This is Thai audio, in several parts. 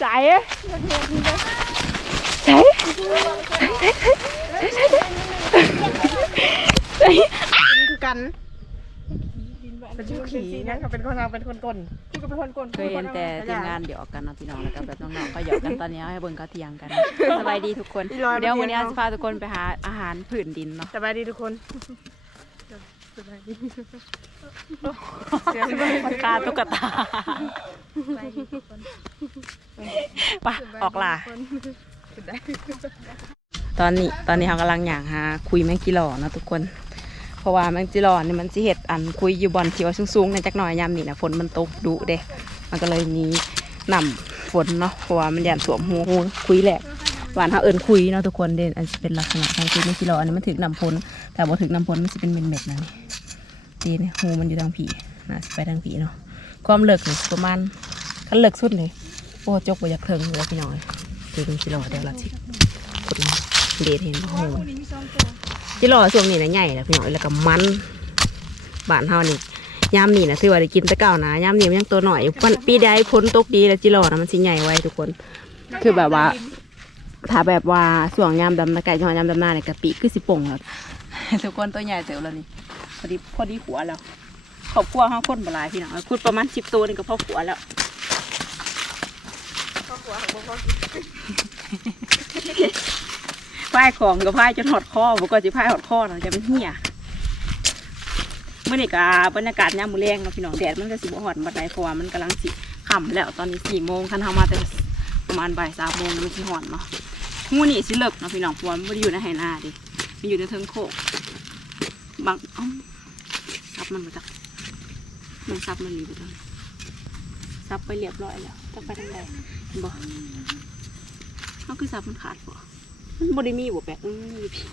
ใส่ใส่ใส่คือกันเป็นชื่อขี่นั่นก็เป็นคนเราเป็นคนกลนพี่ก็เป็นคนกลเคยเห็นแต่ทีมงานหยอกกันเนาะพี่น้องแล้วก็แบบน้องๆเขาหยอกกันตอนนี้ให้เบิ่งเขาเถียงกันสบายดีทุกคนเดี๋ยววันนี้จะพาทุกคนไปหาอาหารพื้นดินเนาะสบายดีทุกคนสบายดี มันกาตุ๊กตาไปออกล่ะตอนนี้ตอนนี้เขากำลังอย่ากหาคุยแมงกิโลเนะทุกคน เพราะว่าแมงกิโลนี่มันสิเห็ดอันคุยอยู่บอนที่ว่าสูงๆในจักหน่อยยามนี่นะฝนมันตกดุเด้มันก็เลยมีนำฝนเนาะเพราะว่ามันหยันสวมหูคุยแหลกหวานเขาเอิญคุยเนาะทุกคนเด่นอันเป็นลักษณะของคุยแมงกิโลอันนี้มันถึงนำฝนแต่บ่ถึงนำฝนมันจะเป็นเม็ดๆนะนี่ จนหูมันอยู่ทางผีนะไปทางผีเนาะความเลิกนี่ประมาณคันเลิกสุดเลยโอ้จกไปจากเทิงเลยพี่น้อยคุยแมงกิโลเดี๋ยวเราสิกดเดทเห็นหูจิรอช่วงนี้นะใหญ่แล้วพี่น้องแล้วก็มันบานเฮานี่ยามนี่นะถือว่าได้กินตะเก่านะยามนี้มันยังตัวหน่อยปีใดพ้นตกดีแล้วจิรอนะมันสิใหญ่ไว้ทุกคน คือแบบว่าถ้าแบบว่าช่วงยามดำนาไก่ช่วงยามดำหนาเนี่ยกะปิคือสิป่งแล้วทุกคนตัวใหญ่เต็มแล้วนี่ อดีพอดีหัวแล้วขอบครัวเฮาคนบหลายพี่น้องคุดประมาณสิบตัวนี่ก็พอหัวแล้วพายของกับพายจนหอดคอบอกก็จะพายหอดคอเนาะจะมันเหี่ยเมื่อนี้กาบรรยากาศยามมื้อแรงเนาะพี่น้องแดดมันก็สิบ่ฮอดบัดใดเพราะว่ามันกำลังสิค่ำแล้วตอนนี้สี่โมงคันเฮามาแต่ประมาณบ่ายสามโมงมันสิฮอดเนาะงูนี่สิเลิกเนาะพี่น้องเพราะว่ามันบ่ได้อยู่ในไหนาดิมันอยู่ในเทิงโคกบางอ้อม ซับมันบ่จักมันซับมันอยู่บ่จักซับไปเรียบร้อยแล้วจะไปทางใดเห็นบ่เฮาคือซับมันขาดบ่มันบริมีบวแปลกมันมีพี่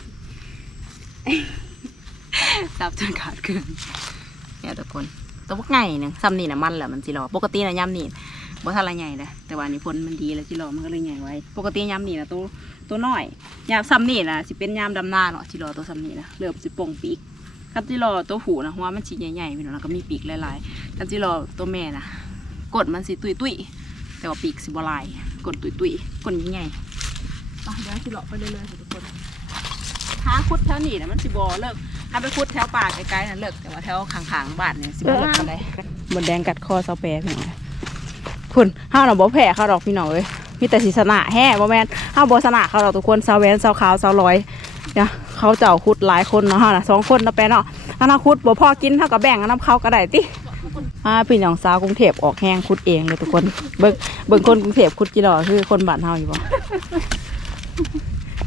สับจนขาดเกินเนี่ยทุกคนตัวพวกไงหนึ่งซ้ำนี่นะมันแหละมันสิรอปกตินะย่ำนี่บ่ทันละใหญ่เลยแต่ว่านี่ผลมันดีแล้วสิรอมันก็เลยใหญ่ไว้ ปกติย่ำนี่นะตัวตัวน้อยยามซ้ำนี่นะสิเป็นยามดำหน้าเนาะสิรอตัวซ้ำนี่นะเริ่มสิป่งปีก กับสิรอตัวหูนะหัวมันสิใหญ่ๆพี่น้องแล้วก็มีปีกหลายๆกับสิรอตัวแม่นะกดมันสิตุยๆแต่ว่าปีกสิบ่ลาย กดตุยๆกดใหญ่ๆไปเดี๋ยวสิเลาะไปเรื่อยๆค่ะทุกคนหาคุดแถวนี้นะมันสิบอเลิกถ้าไปคุดแถวป่าไกลๆน่ะเลิกแต่ว่าแถวข้างๆบ้านเนี่ยสิบอเลิกกันเลยบนแดงกัดคอเสาแปรพี่น้องคุณห้าวหน่อบ่แพ้เขาดอกพี่น้องเอ้ยมีแต่สีสนะแห่บ่แมนห้าวบ่สนะเขาดอกทุกคนสาวแหวนสาวขาวสาวลอย เนี่ยเขาเจ้าคุดหลายคนเนาะห้าน่ะสองคนเนาะแปรเนาะถ้านาคุดบ่พอกินเท่ากับแบ่งกันน้ำเขาก็ได้ติอ่าพี่น้องสาวกรุงเทพออกแห้งคุดเองเลยทุกคนเบิ่งเบิ่งคนกรุงเทพคุดกี่ดอกคือคนบ้านเฮาอยู่บ่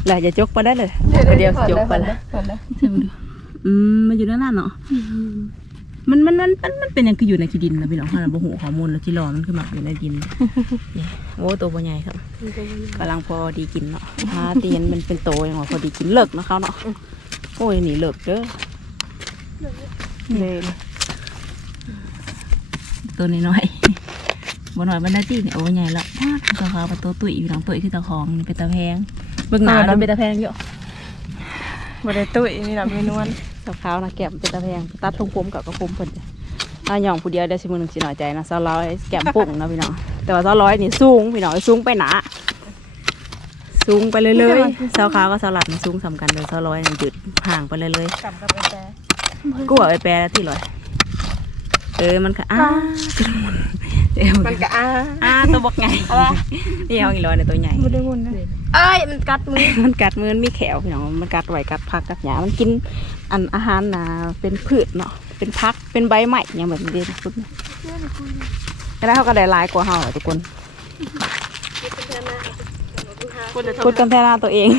แล้วจะจกไปได้เลยเดี๋ยวจกไปแล้วอืมมันอยู่ด้านหน้าเนาะ มันมันมันมันมันเป็นอย่างคืออยู่ในขี้ดินนะพี่น้องเราบ่หูข้อมูลแล้วที่รอมันคือหมักอยู่ในดินนี่โอ้ตัวบ่ใหญ่ครับกำลังพอดีกินเนาะอ่าตีนมันเป็นโตอย่างว่าพอดีกินเลิกเนาะเขาเนาะโอ้ยนี่เลิกเด้อเลยตัวน้อยๆบ่น้อยมันได้ตีเนี่ยโอ้ใหญ่แล้วว้าตัวขาวเป็นตัวตุ๋ยพี่น้องตุ๋ยคือตะของนี่เป็นตะแพงเบิ่งหนามันเป็นตะแพงเยอะบ่ได้ตุ้ยนี่ล่ะเมนวล สาวขาวนะแก้มเป็นตะแพงตัดทรงผมกับกระผมเพิ่นจ้ะถ้าหย่องผู้เดียวได้สิมือหนึ่งสิหน่อยใจนะสาวร้อยแก้มปุ่งนะพี่น้องแต่ว่าสาวร้อยนี่สูงพี่น้องสูงไปหนาสูงไปเลยเลยสาวขาวกับสาวหลัดนี่สูงสำกันเลยสาวร้อยนี่หยุดห่างไปเลยเลยกลับกับแปรกูบอกไอ้แปรแล้วที่ร้อยเออมันก็อ้าขึ้นหมุนเดี๋ยวมันก็อ้าอ้าตัวบอกไงนี่เอาอีกร้อยในตัวใหญ่บ่ได้มุนนะ เอ้ยมันกัดมือ มันกัดมือมันมีแขวพี่น้องมันกัดไหวกัดพักกัดหยามันกินอันอาหารนะเป็นพืชเนาะเป็นพักเป็นใบไม้อย่างแบบนี้นะคุณแล้วเขาก็ได้หลายกว่าเฮาอะทุกคนกุดกันแท่หน้าตัวเอง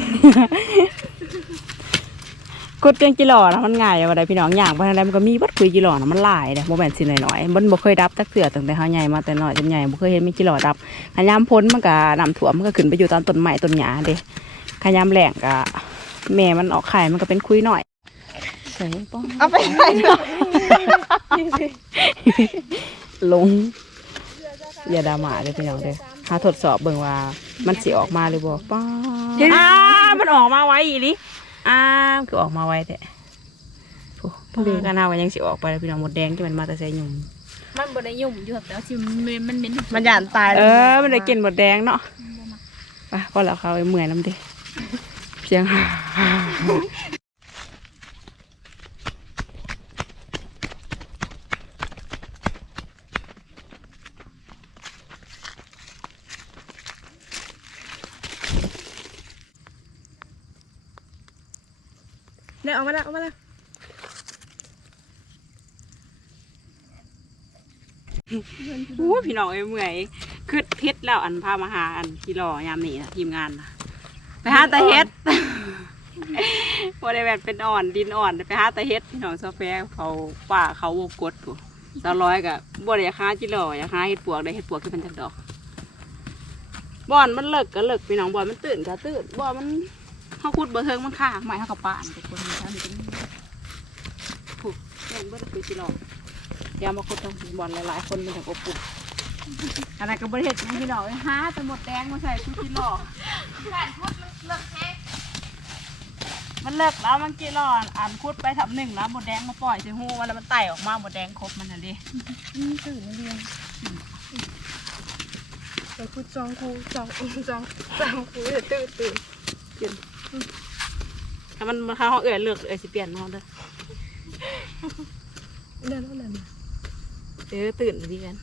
กุดกันจิหล่อนะมันง่ายอะไรพี่น้องอย่างเพราะนั้นมันก็มีบัดคุยจิหล่อนะมันหลายเลยโมแมนสิหน่อยๆมันบ่เคยดับตักเสือตั้งแต่เฮาใหญ่มาแต่น้อยจนใหญ่บ่เคยเห็นมีจิหล่อดับขยามพ้นมันก็น้ำท่วมมันก็ขึ้นไปอยู่ตามต้นไม้ต้นหญ้าเด้ขยามแหลงก็แม่มันออกไข่มันก็เป็นคุยหน่อยใส่ป้องเอาไปใส่หน่อยลงอย่าดราม่าเลยพี่น้องเด้อหาทดสอบเบิ่งว่ามันสิออกมาหรือบ่ป้าอ้ามันออกมาไวอีหลิ อ้าคือออกมาไวแต่โอ้ป้ากันเอาว่ายังสิออกไปแล้วพี่น้องหมดแดงที่มันมาแต่ใส่หยุ่มมันบ่ได้ยุ่มอยู่แต่ว่าสิมันมันเป็นมันหยานตายเออมันได้กินหมดแดงเนาะไปพอแล้วเขาเมื่อยน้ำดิเพียง เนี่ยเอามาแล้วเอามาแล้วอู้พี่น้องเอ้ยเมื่อยคือพิษแล้วอันพามาหาอันที่รอยามนี้นะทีมงานนะไปหาตาเฮ็ดว่าได้แบบเป็นอ่อนดินอ่อนไปหาตาเฮ็ดพี่น้องซอแฟเขาป่าเขาวงกดกูสาวร้อยกับบ่ได้อยากหาจิรออยากหาเห็ดปวกได้เห็ดปวกที่เป็นจักดอกบอนมันเลิกก็เลิกพี่น้องบอนมันตื่นก็ตื่นบอนมันเขาขุดบ่เทิงมันข้างไม่เขากับป่านทุกคน มีท่านเป็นผูกเห็นบ่ได้คือจิรอยามาคุดต้องบอลหลายๆคนมันถึงอบอุ่นอะไรก็บริเหตุพี่น้องฮะแต่หมดแดงมาใส่ชุดที่หล่อมันเลิกแล้วมันกี่หล่ออ่านคุดไปทำหนึ่งแล้วหมดแดงมาปล่อยใส่หูวันแล้วมันไต่ออกมาหมดแดงครบมันน่ะดิตื่นมาเรียนไปพูดจองครูจองจองจองครูเดี๋ยวตื่นตื่น ถ้ามันมาเข้าห้องเอื่อยเลือกเอื่อยสิเปลี่ยนห้องเด้อเดินเดินเออตื่นดีกัน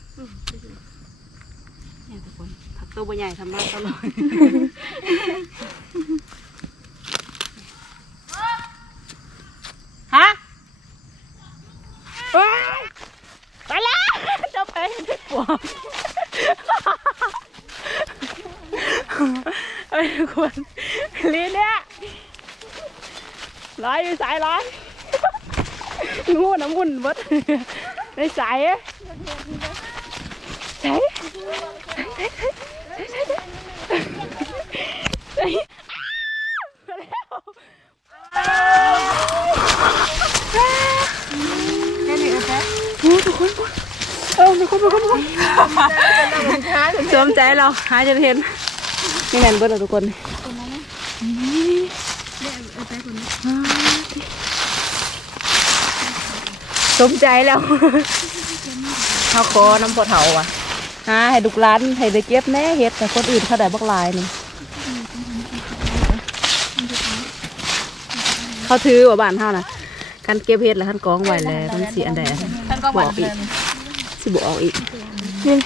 เนี่ยทุกคนผักตัวใหญ่ทำมากตลอดฮะเฮ้ยไปแล้วจะไปหัวเอ้ยทุกคนลีนเนี่ย ร้อยอยู่สายร้อยงูน้ำมุ่นเบดในสายอะใช่ใช่โอ้ทุกคนเออทุกคนทุกคนทุกคนสวมใจเราหายจะเห็นนี่แมนเบิร์ดเราทุกคน สมใจแล้วเขาขอน้ำปลาเถาว่ะฮะให้ลูกร้านให้ได้เก็บแน่เฮ็ดแต่คนอื่นเขาได้บักหลายนี่เขาถือว่าบ้านเฮานะการเก็บเฮ็ดแล้วท่านกองไว้แล้วมันสิอันใดอันหนึ่งท่านก็บอกอีกสิบออกอีกนี่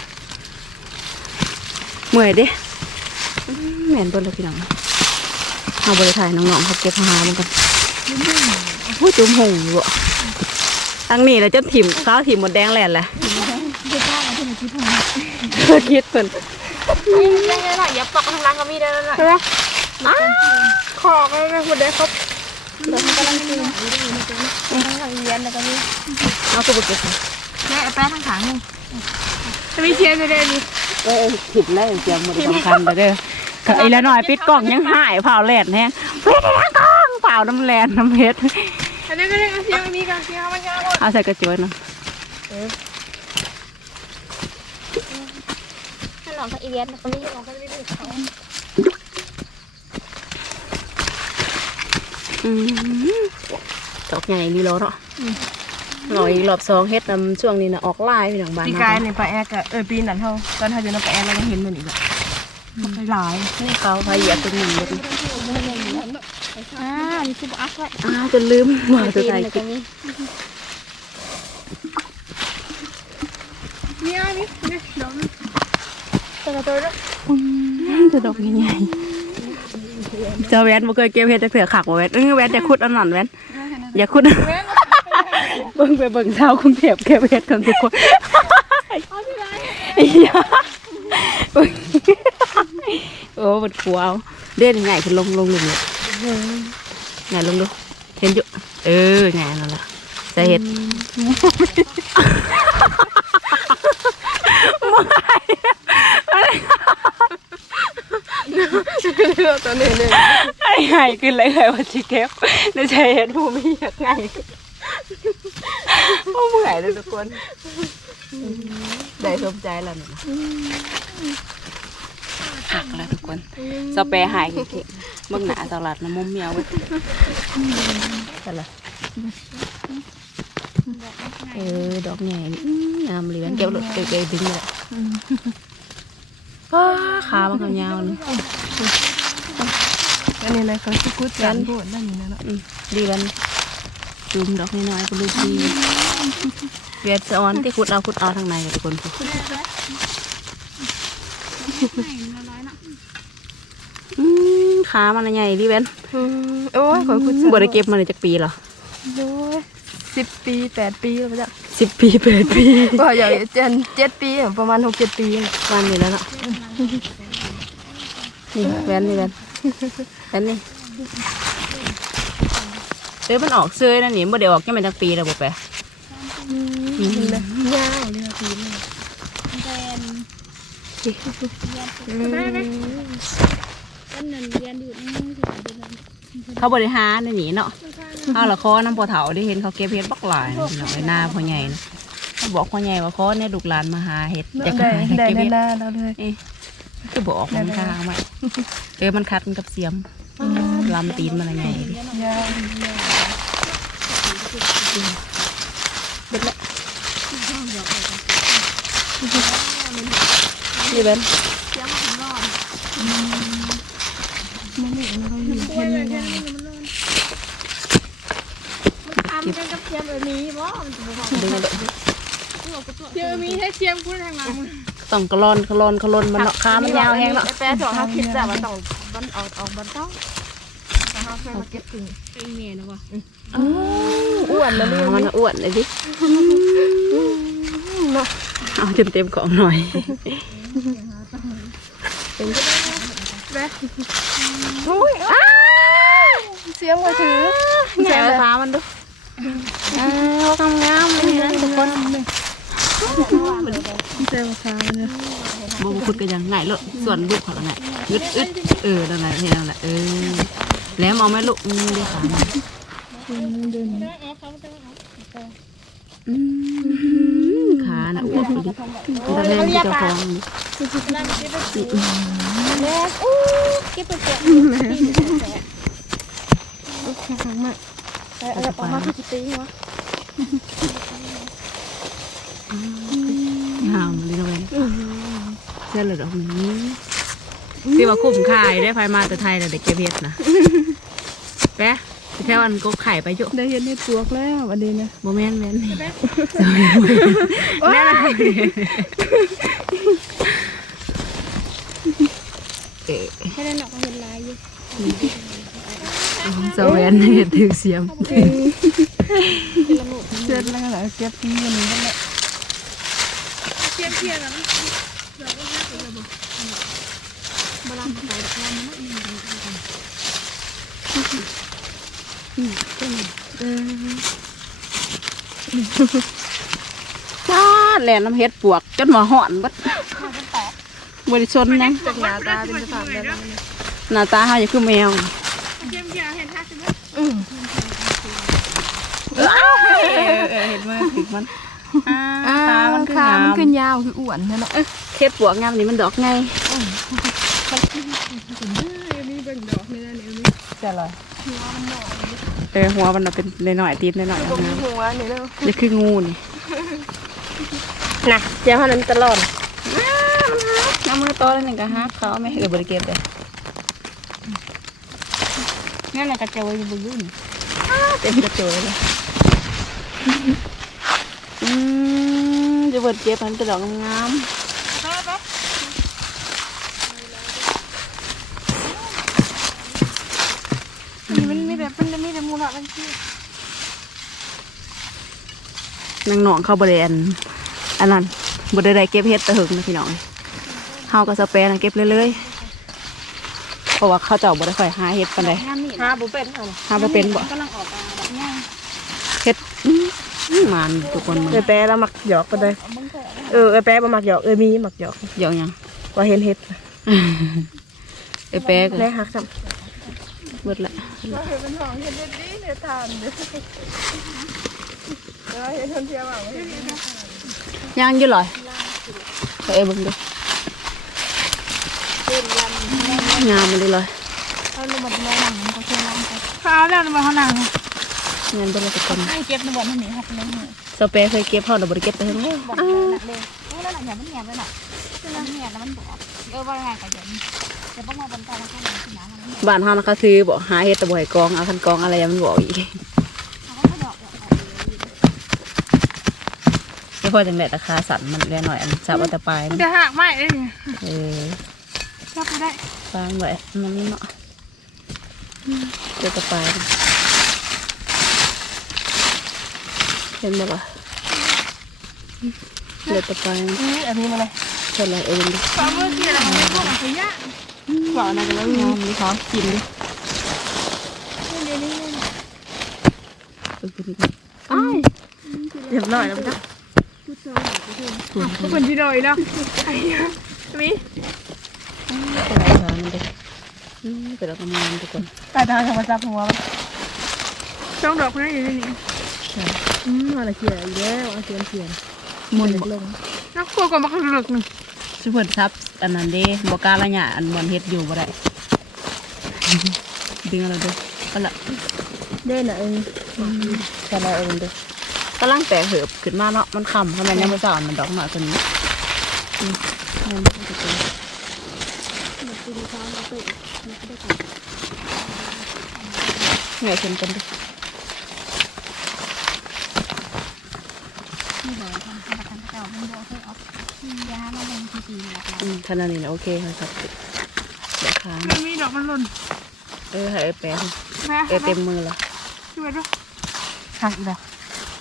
เมื่อยเด้อื้อเหม็นเบนเลยพี่น้องเอาบริถ่ายน้องๆเขาเก็บหามันกันผู้จุ่มหงอยู่บ่ ตั้งนี่แล้วจนถิ่มข้าวถิ่มหมดแดงแหลนแหละเธอคิดเพิ่นได้ได้หน่อยอย่าปอกทางล่างก็มีได้แล้วล่ะใช่ไหมอ้าขอกันเลยหมดเลยครับทางเรียนแล้วก็มีเอาตัวเก็บมาแม่เอาแป้งทางขางนี่มีเชียร์จะได้มีเออผิดแล้วเสียงหมดสำคัญไปเด้อไอ้ละหน่อยปิดกล่องยังหายเผาแหลนแฮงเฮ้ยในกล่องเผาน้ำแลนน้ำเพชร อันนี้ก็ได้เชียร์มีกันเชียร์มันยาวเอาใส่กระจวยเนาะถ้าน้องทางเรียนแล้วก็มีน้องก็ไม่ได้เขาอืมดอกใหญ่นี่แล้วเนาะหน่อยรอบสองเฮ็ดนำช่วงนี้นะออกลายพี่น้องบ้านปีกายในปลาแอกอะเออปีนั้นเท่าตอนเท่าอยู่ในปลาแอกเรายังเห็นมันอีกอะมัน หลายนี่เขาพายเหยียบตัวนี้เลยอ่านี่คืออักไว้อ้าจนลืมว่าตัวไหนแล้วก็มีเนี่ยนี่นี่เดี๋ยวตัวละตัวละจะดอกใหญ่เจ้าแวนบ่เคยเก็บเฮ็ดจักเถื่อขักบ่แวนเออแวนจะขุดอันนั้นแวนอย่าขุดเบิ่งไปเบิ่งเท้ากรุงเทพเก็บเฮ็ดกันทุกคนอย่าเบิ่ง โอ้มันขัวเอาเด่นใหญ่ขึ้นลงลงลงเลยใหญ่ลงดูเห็นอยู่เออใหญ่นั่นแหละใส่เฮ็ดเลือกตัวนี้เลยไอ้ไงขึ้นเลยเลยว่าชิเก็บในใจเห็นผู้มีอยากไงโอ้เมื่อยเลยทุกคน ได้สมใจแล้วเนี่ย หักแล้วทุกคนสเปรย์หายเก่งๆเบิ่งหนาตลาดน้ำมมเมียวไว้แต่ละเออดอกใหญ่นี่อื้องามเลยมันเก็บรถเก๋ๆดึงเลยป้าขามันก็ยาวนี่อันนี้เลยเขาสิกุดกันโบดนั่นนี่นะเนาะอืมดีวันจุ่มดอกน้อยๆก็รู้ดีเวียดสะออนที่ขุดเอาขุดเอาทางในกับทุกคนพูอืม ขามันน่ะใหญ่ดีเว้นอืมโอ้ยขอยกุดบ่ได้เก็บมาเลยจากปีเหรอโอ้ยสิบปีแปดปีแล้วจ้ะสิบปีแปดปีก็อย่างเจ็ดเจ็ดปีประมาณหกเจ็ดปีเนี่ยวันนี้แล้วเนาะนี่แว้นนี่แว้นแว้นนี่เอ้ยมันออกเซยนะนี่บ่ได้ออกแค่มันจากปีแล้วบ่แปะนี่เลยยาวเลยนะปีนี้แดนอืม ต้นหนึ่งเรียนอยู่นี่ถือว่าเป็นเขาบริหารในนี่เนาะเอาละคอน้ำปอเถาได้เห็นเขาเก็บเห็ดบักหลายเนาะไอ้หน้าพ่อใหญ่นะเขาบอกพ่อใหญ่ว่าขอในลูกหลานมาหาเห็ดอยากได้หาเห็ดได้เก็บได้เห็ดได้แล้วเลยเอ๊ะคือบอกมันข้างไหมเออมันคัดมันกับเสียมลำตีนมันอะไรไงดิยาวเด็ดละนี่เบนทำกันกับ เทียมแบบนี้บ่มันจะบอดึงมาเลยเทียมมีให้เทียมกูทางหลังต้องกระลอนกระลอนกระลอนมันเนาะขามันยาวแห้งเนาะแปะสองห้าคิดจ้ะมันต้องมันออกออกมันต้องเขาเคยมาเก็บถึงเป็นเมียนะวะอ้วนนะขามันอ้วนเลยดิเอาเต็มเต็มของหน่อยอุ้ยเสียงมือถือแซ่ขามันดู เออเขาทำงามเลยนะทุกคนเสียงขาเนี่ยบ่บ่คุดกันยังไงเลยส่วนลูกเขาละไงยึดอึดเออนั่นแหละเห็นนั่นแหละ เออ แล้วมองไหม่ลูกอืมดี๋ยวขามันอืมขานะอ้วนไปดิมันแรงที่เจะฟ้าของแม่อู้เก็บไปเก็บ แต่เอาออกมาคือจิตีวะงามเลยนะเว้ยเสื้อเหลือดอกนี้ที่ว่าคุ้มค่ายได้ไฟมาแต่ไทยแต่เด็กเก็บเพชรนะแปะแค่วันก็ไข่ไปเยอะได้เห็นในตัวแล้ววันนี้นะโมเมนต์แม่นแม่ละเอ๊ะให้ได้หนอกเห็นลายอยู่ สวรรค์เห็ดถือเสียมเสร็จแล้วก็ไหนเก็บปีวันนี้ก็แหละเทียมเทียมแล้วมันเดี๋ยวก็ห้าตัวเลยบ่บลามไปดอกลามมันจ้าแหลนน้ำเห็ดปวกจนหมอหอนบัดบริชนยังจากหน้าตาเป็นสถานได้แล้หน้าตาเขาอย่าคือแมวเทียมเทียเห็น ห้าสิบอืมเออเห็นว่าถึงมันตามันคืองามันขึ้นยาวคืออ้วนนั่นแหละเห็ดปวกงามนี่มันดอกไงมีเบ่งดอกนี่นะนี่จะอะไรเออหัวมันเป็นหน่อยตีนหน่อยๆตรงงามหัวนี่เลยนี่คืองูนี่นะเจ้าพนั้นตลอดน้ำมือโตแล้วหนึ่งก็ฮักเขาเอาไหม่เออบริเก็บเลย งั้นน่ะกระโจยอยู่บนยุ่นเต็มกระโจยเลยอืมจะเบิดเก็บมันเป็นดอกงามมันมีแต่มันมีแต่มูลละมันที่นางหนองเข้าบริเวณอันนั้นบริได้เก็บเห็ดตะหึงนะพี่น้องเฮาก็สเปรย์นะเก็บเรื่อยๆ เพราะว่าเขาเจ้าบ่ได้ค่อยหาเห็ดปานใดงามนี่หาบุเป็นเอาหาบ่เป็นบ่กำลังออกมาแบบนี้เห็ดอื้อมันทุกคนมันเออแปะแล้วมักหยอกก็ได้เออเออแปะบ่มักหยอกเออมีมักหยอกเดี๋ยวยังว่าเห็นเห็ดไอ้แป๊กได้หักซ้เบิดละว่าเห็นเป็นของเห็นเด็ดดีเนี่ยทานเด้อแล้วเห็นคนเที่ยวว่าเห็นย่างอยู่เลยไปเอ้ยเบิ่งดู งามมันเลยเลยเขาเลยบอกแม่หนังเขาเชื่อร้านไปเขาแล้วมาเขาหนังเงินเบิ่งละทุกคนให้เก็บในบ่อนนี่ครับเลี้ยงหมูสเปรย์เคยเก็บเฮาน่ะบ่ได้เก็บไปเพิ่นแล้วบ่อนอ้าหนักเลยโอ้แล้วหนักอย่างมันแหบเลยน่ะคือมันแหบแล้วมันบอกเออว่าไงก็อย่างนี้แต่บ่มาบนตาแล้วก็มาที่น้ำมันบ้านเฮานะคะซื้อบ่หาเฮ็ดแต่บ่ให้กองเอาคันกองอะไรอะมันบอกอีกเขาก็ดอกดอกไม่พอจังได๋ราคาสั่นมันแลหน่อยอันจับเอาแต่ปลายมัมันนจะหักไม่เลยเออรับไม่ได้ ฟังไว้มันเนาะเดี๋ยวแต่ปลายมันเห็นบ่ล่ะเดี๋ยวแต่ปลายมันนี่อันนี้มาเลยเท่าไหร่เองดิปลาเมื่อกี้เราไม่พวกมันขยะเปล่านะกันแล้วงามดิขอกินดิเดี๋ยวนี้เออกินดิอ้ายเรียบร้อยแล้วจ้ะส่วนทุกคนที่โดยเนาะไอ้มีเป็นไรคะ มันดิอืมเป็นแล้วก็งามทุกคนตายทางธรรมชาติหัวมันช่องดอกนั่นอยู่นี่อืมอะไรเขียนอีกแล้วเอาเขียนเขียนมุนลงนักครัวก็มาขลุกหนึ่งสุเพิ่นซับอันนั้นเด้บ่กล้าละหยะอันบอนเฮ็ดอยู่บ่ได้ดึงเอาแล้วเด้อเอาละเด่นอะเออกันเอาเองเด้อกำลังแตกเหือบขึ้นมาเนาะมันค่ำเพราะมันยังบ่เช้ามันดอกหน่ อยกว่านี้อืมนั่นทุกคนเหนื่อยเช่นกันดิที่บอกทำทำทำเก่ามันบอกให้ออกยามาลงทีทีหลักอืมขนาดนี้นะโอเคค่ะครับเดี๋ยวค้างมันมีดอกมันหล่นเออให้ไอ้แปะแม่เออเต็มมือละช่วยด้วยหักอีกแล้ว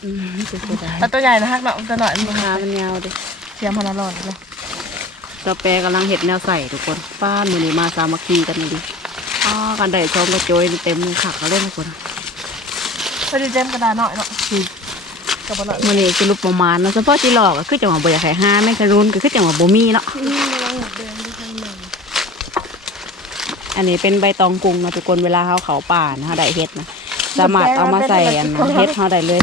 อืมเสียดายแต่ตัวใหญ่นะหักเนาะตัวหน่อยมันหามันยาวดิเทียมพนันรอดเลย กาแฟกำลังเห็ดแนวใส่ทุกคนป้ามือนี้มาสามัคคีกันเลยดิอ๋อกันได้ชมกระโจยเต็มมือขักเขาเล่นทุกคนพอดีเจมกระดาษหน่อยเนาะกับหน่อยมือนี้สรุปประมาณเนาะเฉพาะที่หลอกก็คือจังหวะบ่อยากให้ห้าแม่กระรุนก็คือจังหวะบ่มีเนาะอืมกำลังเดินดูทางหนึ่งอันนี้เป็นใบตองกรุงเนาะทุกคนเวลาเขาเขาป่านะเขาได้เห็ดนะสามารถเอามาใส่อันเห็ดเขาได้เลย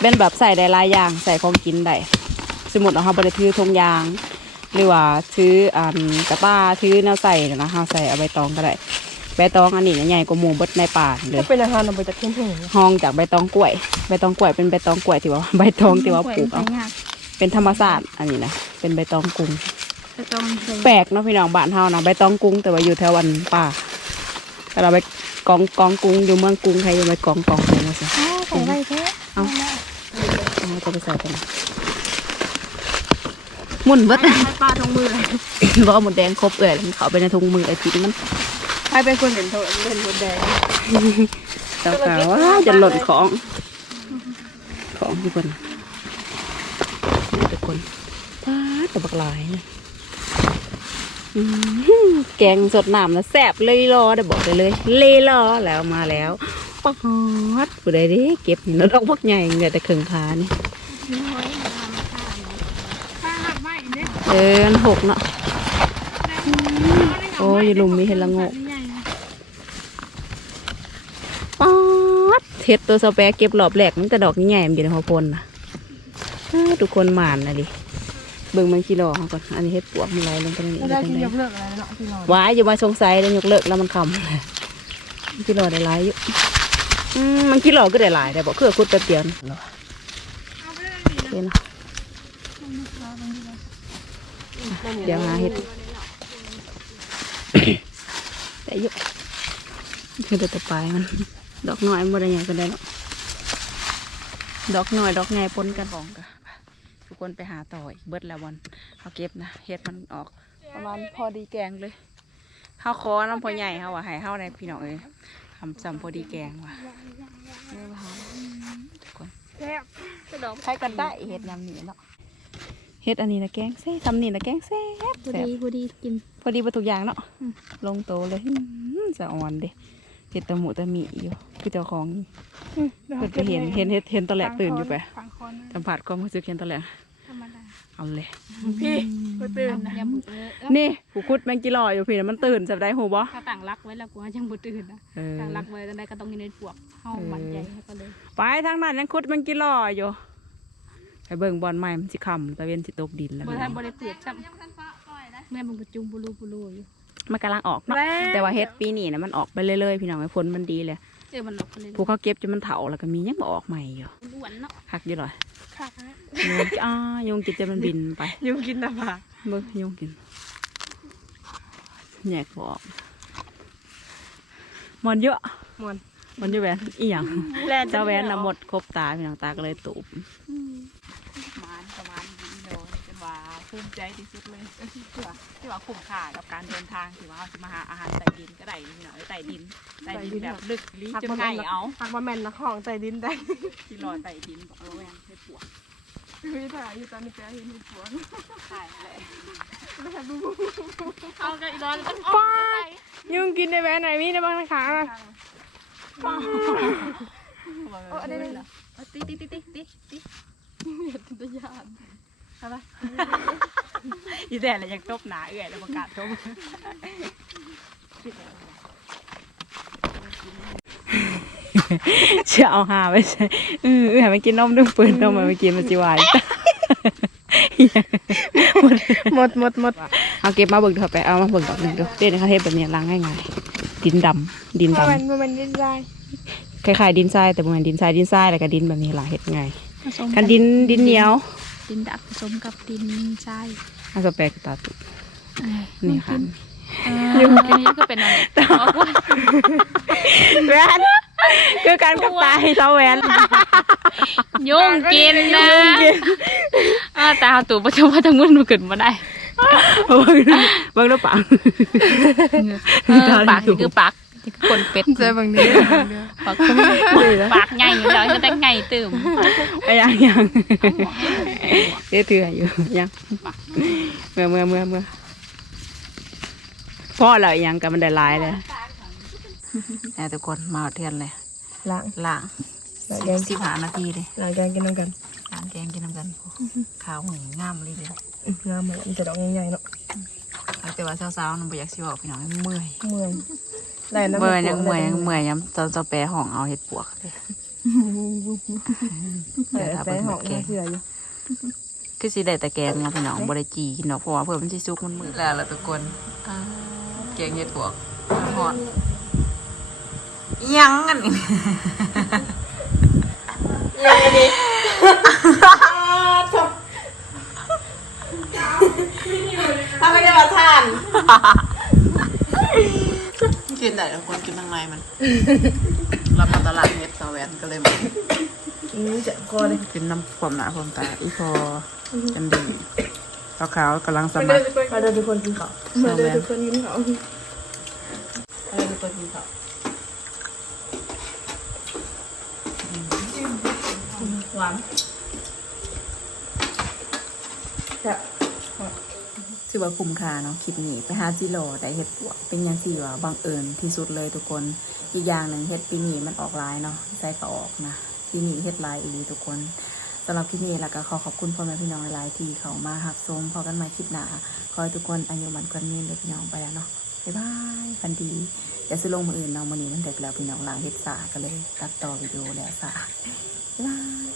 เป็นแบบใส่ได้หลายอย่างใส่ของกินได้สมมติเอาเขาบริถือธงยาง หรือว่าถืออันกระต้าถือแนวใส่นะเขาใส่เอาใบตองก็ได้ใบตองอันนี้เนี่ยใหญ่กว่าหมูเบดในป่าเลถ้ายเป็นอาหารเราไปจากเข้มข้นอย่างเงี้ยห้องจากใบตองกล้วย ใบตองกล้วยเป็นใบตองกล้วยที่ว่าใบตองที่ว่าปลูกเอาเป็นธรรมศาสตร์อันนี้นะเป็นใบตองกรุงจะต้องใส่แปลกเนาะพี่น้องบ้านเฮานะใบตองกรุงแต่ว่าอยู่แถววันป่าแต่เราไปกองกองกรุงอยู่เมืองกรุงใครอยู่ไปกองกองกรุงมาสิใส่ไว้แท้เอาเอาจะไปใส่กันห มุนเบิดให้ปลาทงมือเลยบอกเอาหมดแดงครบเอ่ยแล้วมันเขาไปในถุงมือไอ้จิ๋มันให้เป็นคนเห็นโทษเล่นบนแดงสาวๆว่าจะหล่นของของทุกคนทุกคนป้าดตะบักหลายนะอื้อหือแกงสดน้ำนะแซ่บเลยรอได้บอกเลยเลย เลยรอแล้วมาแล้วป๊าดผู้ใดเด้เก็บนี่แล้วดอกพักใหญ่เนี่ยแต่เครื่องขานี่ปลาหักไม่ เนี่ยเอออันหกเนาะโอ้ยลุมมีเห็ดละโงกป๊าดเท็ดตัวสเปรย์เก็บรอบแรกมันแต่ดอกใหญ่ๆมันอยู่ในหัวพนนะอ้าทุกคนหมานนะดิเบิ่งมันกิโลเขาก่อนอันนี้เฮ็ดปวกมันไหลลงไปในนี้ไม่ได้ได้จังกินไดยกเลิกอะไรเนาะพี่น้องว้ายอย่ามาสงสัยเลยยกเลิกแล้วมันคำมันกิโลได้หลายอยู่อืมมันกิโลก็ได้หลายแต่บอกคือคุดแป๊บเดียวนี่เหรอเห็นเนาะ เดี๋ยวหาเฮ็ดแต่อยุคือเดี๋ยวต่อไปมัน ดอกน้อยมันบ่ได้ใหญ่กันได้เนาะดอกน้อยดอกใหญ่ปนกันของกันทุกคนไปหาต่ออีกเบิดแล้ววันเขาเก็บนะเฮ็ดมันออกประมาณพอดีแกงเลยเฮาคอน้ำพอใหญ่เฮาว่าให้เฮาในพี่น้องเอ้ยทำซ้ำพอดีแกงว่ะเรียกว่าเฮาทุกคนแซ่บกระดอกใครกันได้เฮ็ดยำนี่เนาะ เฮ็ดอันนี้นะแกงแซ่บทำนี่นะแกงแซ่บพอแซ่บดีพอดีกิน พอดีไปทุกอย่างเนาะอืม ลงโตเลยอื้อหือสะอ่อนเด้เฮ็ดแตะหมูแตะหมีอยู่คือเจ้าของเพิ่นไปเห็นเห็นเห็นเห็นตอนแรกตื่นอยู่ไปฟังคอนสัมผัสความรู้สึกเห็นตอนแรกธรรมดาเอาเลย พี่ก็ตื่นนะยังบุเออนี่ผูคุดแมงจีรออยู่พี่นะมันตื่นสับได้หูบ่ ถ้าต่างรักไว้แล้วกูยังบุตื่นนะเออ ต่างรักไว้กันได้ก็ต้องกินในปวกห้องมันใหญ่ก็เลยไปทางนั้นยังคุดแมงจีรออยู่ไป เบิ่งบอลใหม่มันสิค่ำตะเวนสิตกดินแล้วบ่ทันบ่ได้เปรียบจับแม่บังกระจุงบุรูบุรูอยู่มันกำลังออกเนาะแต่ว่าเฮ็ดปีนี้นะมันออกไปเรื่อยๆพี่น้องไอ้ผลมันดีเลยเจอมันหลอกเลยผู้เขาเก็บจนมันเถาแล้วก็มียังบ่ออกใหม่อยู่ล้วนเนาะหักอยู่หรอยค่ะยุงอ้ายุงกินจนมันบินไปยุงกินนะปะเบิ่งยุงกินแยกบ่ออกหมอนเยอะมวนหมอนเยอะแหวนอีหยังแล่นเจ้าแหวนน่ะหมดครบตาพี่น้องตาก็เลยตูบ มานประมาณนี้โดนจะว่า ภูมิใจที่สุดเลยที่ว่าที่ว่าคุ้มค่ากับการเดินทางที่ว่าเราจะมาหาอาหารใต้ดินก็ได้พี่น้องใต้ดินใต้ดินแบบลึกลี้จนไงเอาหักมาแม่นนะของใจดินได้ที่รอใต้ดินบอกเราแวงให้ปวดวิถ่ายอยู่ตอนนี้แกเห็นหัวใช่แหละเอากันอีกร้อนต้องอ้อมไปยุงกินในแหวนไหนมีในบ้างนะคะเออได้เลยตีตีตีตีตีตีตัวอยาน อีแต่ละยังตบหนาเอื่อยแล้วประกาศตบเชื่อเอาหาไปใช่เออเออให้มันกินนมด้วยปืนนมมันไม่กินมันจิวายหมดหมดหมดเอาเก็บมาเบิ่งเถอะไปเอามาเบิ่งดอกหนึงดูเด่นเขาเทศแบบนี้ล้างง่ายๆดินดำดินมาดำแม่นมาแม่นดินได้คล้ายๆดินทรายแต่บ่แม่นดินทรายดินทรายแล้วก็ดินแบบนี้ล่ะเฮ็ดง่ายผสมกันดินดินเหนียว ดินดับผสมกับดินทรายเอาสเปกตาตุนี่ค่ะยุงกินนี้ก็เป็นอะไรออกว่าแหวนคือการกับตาให้เจ้าแหวนยุงกินนะอ่าแต่เอาตัวประจำว่าทั้งมันมันเกิดมาได้เบิ่งดูเบิ่งดูปังเออปากนี่คือปาก นี่คือคนเป็ดเจอบางนี้ปากคือปากใหญ่อยู่แล้วก็แต่ใหญ่ตื่มไปยังยังเดี๋ยวถือให้อยู่ยังเมื่อเมื่อเมื่อเมื่อพ่อเรายังกับมันได้หลายเลยแน่ทุกคนมาเทียนเลยล้างล้างล้างแกงสิบห้านาทีเลยล้างแกงกินน้ำกันล้างแกงกินน้ำกันขาวหมูงามเลยเด้ออื้องามหมดมันจะดอกใหญ่ๆเนาะแต่ว่าเช้าๆน้องบ่อยากสิบอกพี่น้องเมื่อยเมื่อย ได้น้ำเมื่อยยังเมื่อยยังเมื่อยยังตอนจะแปรห้องเอาเห็ดปวกเลยแต่แป้งหอมน่าเชื่ออยู่คือสิได้แต่แกงเนาะพี่น้องบ่ได้จีกินเนาะเพราะว่าเพิ่นมันสิสุกมันมืดแล้วล่ะทุกคนอ่าแกงเห็ดปวกฮอดยังอันนี้ถ้าไม่ได้มาทาน กินได้ทุกคนกินทางในมันรับมาตลาดเห็ดซาแวนก็เลยมาอืมเจ็บคอเลยกินน้ำความหนาความตาอีพอจันดีขาวๆกำลังสมัครมาเดินทุกคนกินข้าวมาเดินทุกคนกินข้าวอะไรคือตัวกินข้าวหวานแบบ ถือว่าคุ้มค่าเนาะคลิปนี้ไปหาจิโร่ได้เห็ดปวกเป็นยังสี่ว่าบังเอิญที่สุดเลยทุกคน อีกอย่างหนึ่งเห็ดปีนี้มันออกลายเนาะใส่ก็ออกนะปีนี้เห็ดลายอีหลีทุกคนสำหรับคลิปนี้แล้วก็ขอขอบคุณพ่อแม่พี่น้องหลายๆที่เขามาหักทรงพอกันม่คลิปหนาขอให้ทุกคนอายุมันกวนยืนเลยพี่น้องไปแล้วเนาะบ๊ายบายฟันดีเดี๋ยวซื้อลงมืออื่นเนาะวันนี้มันเด็กแล้วพี่น้องหลังเห็ดสาก็เลย ตัดต่อวิดีโอแล้วสาบ๊ายบาย